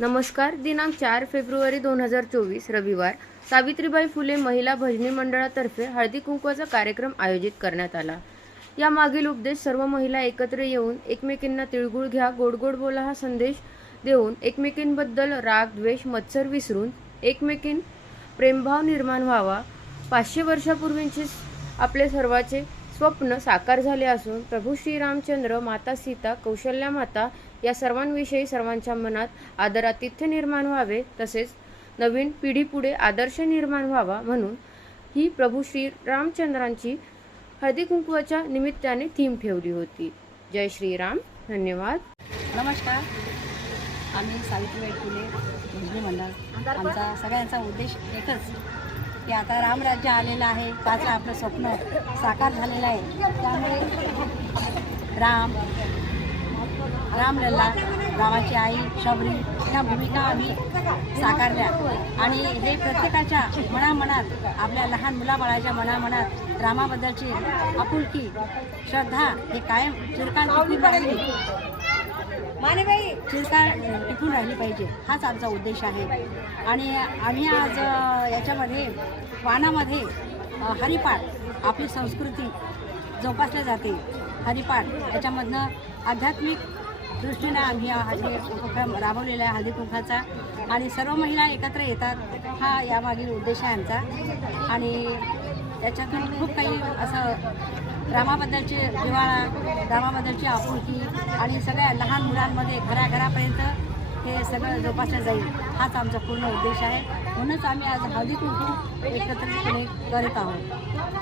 नमस्कार दिनांक चार फेब्रुवारी दोन हजार चोवीस रविवार. सावित्रीबाई फुले महिला भजनी मंडळातर्फे हळदी कुंकवाचा कार्यक्रम आयोजित करण्यात आला. या मागील उपदेश सर्व महिला एकत्र येऊन एकमेकींना तिळगुळ घ्या गोड गोड बोला हा संदेश देऊन एकमेकींबद्दल राग द्वेष मत्सर विसरून एकमेकीं प्रेमभाव निर्माण व्हावा. पाचशे वर्षापूर्वींचे आपले सर्वाचे स्वप्न साकार झाले असून प्रभू श्रीरामचंद्र माता सीता कौशल्या माता या सर्वांविषयी सर्वांच्या मनात आदरातिथ्य निर्माण व्हावे तसेच नवीन पिढीपुढे आदर्श निर्माण व्हावा म्हणून ही प्रभू श्रीरामचंद्रांची हळदी कुंकवाच्या निमित्ताने थीम ठेवली होती. जय श्रीराम. धन्यवाद. नमस्कार. आम्ही सावित्रीबाई फुले मंडळ. आमचा सगळ्यांचा उद्देश एकच की आता रामराज्य आलेलं आहे त्याचं आपलं स्वप्न साकार झालेलं आहे. त्यामुळे राम रामलल्ला रामाची आई शबरी ह्या भूमिका आम्ही साकारल्या. आणि हे प्रत्येकाच्या मनामनात आपल्या लहान मुलाबाळाच्या मनामनात रामाबद्दलची आपुलकी श्रद्धा हे कायम चिरकाल टिकून राहिली चिरकाळ टिकून राहिली पाहिजे. हाच आमचा उद्देश आहे. आणि आम्ही आज याच्यामध्ये वानामध्ये हरिपाठ आपली संस्कृती जोपासल्या जाते. हरिपाठ याच्यामधनं आध्यात्मिक दृष्टीने आम्ही हा उपक्रम राबवलेला आहे हळदी आणि सर्व महिला एकत्र येतात हा यामागील उद्देश आहे आमचा. आणि याच्यातून खूप काही असं रामाबद्दलचे जिवाळा रामाबद्दलची आपुलकी आणि सगळ्या लहान मुलांमध्ये घराघरापर्यंत हे सगळं जोपासलं जाईल हाच आमचा पूर्ण उद्देश आहे. म्हणूनच आम्ही आज हळदी कुंकू एकत्रितपणे करत आहोत.